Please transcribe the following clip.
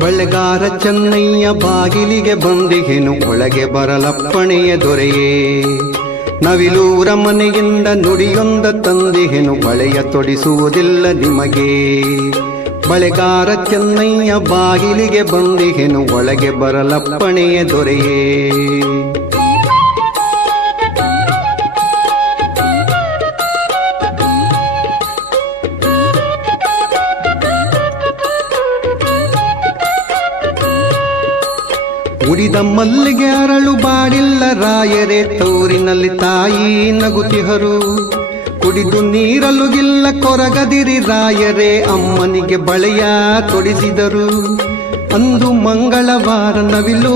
ಬಳೆಗಾರ ಚೆನ್ನಯ್ಯ ಬಾಗಿಲಿಗೆ ಬಂದಿಗೆನು ಒಳಗೆ ಬರಲಪ್ಪಣೆಯ ದೊರೆಯೇ ನವಿಲೂರ ಮನೆಯಿಂದ ನುಡಿಯೊಂದ ತಂದಿಗೆನು ಬಳೆಯ ತೊಡಿಸುವುದಿಲ್ಲ ನಿಮಗೆ ಬಳೆಗಾರ ಚೆನ್ನಯ್ಯ ಬಾಗಿಲಿಗೆ ಬಂದಿಗೆನು ಒಳಗೆ ಬರಲಪ್ಪಣೆಯ ದೊರೆಯೇ ಉಡಿದ ಮಲ್ಲಿಗೆ ಅರಳು ಬಾಡಿಲ್ಲ ರಾಯರೇ ತೌರಿನಲ್ಲಿ ತಾಯಿ ನಗುತಿಹರು ಕುಡಿದು ನೀರಲುಗಿಲ್ಲ ಕೊರಗದಿರಿ ರಾಯರೇ ಅಮ್ಮನಿಗೆ ಬಳೆಯ ತೊಡಿಸಿದರು ಅಂದು ಮಂಗಳವಾರ ನವಿಲು